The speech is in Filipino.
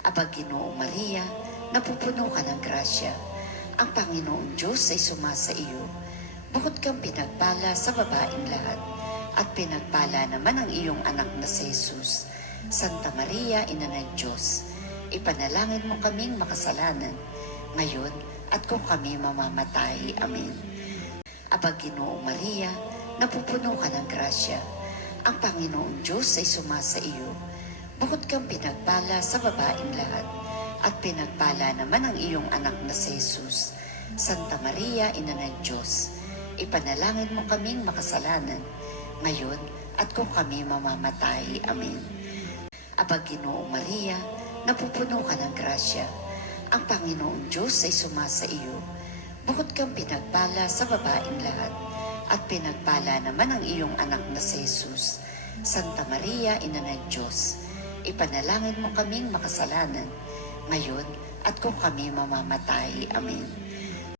Aba, Ginoong Maria, napupuno ka ng grasya. Ang Panginoong Diyos ay sumasa iyo. Bukod kang pinagpala sa babaeng lahat, at pinagpala naman ang iyong anak na si Jesus. Santa Maria, Ina ng Diyos, ipanalangin mo kaming makasalanan, ngayon at kung kami mamamatay. Amen. Aba, Ginoong Maria, napupuno ka ng grasya. Ang Panginoong Diyos ay sumasa iyo. Bukod kang pinagpala sa babaeng lahat, at pinagpala naman ang iyong anak na si Jesus. Santa Maria, Ina ng Diyos, ipanalangin mo kaming makasalanan, ngayon at kung kami mamamatay. Amen. Aba, Ginoong Maria, napupuno ka ng grasya. Ang Panginoong Diyos ay sumasa iyo. Bukod kang pinagpala sa babaeng lahat, at pinagpala naman ang iyong anak na si Jesus. Santa Maria, Ina ng Diyos, ipanalangin mo kaming makasalanan, ngayon at kung kami mamamatay. Amen.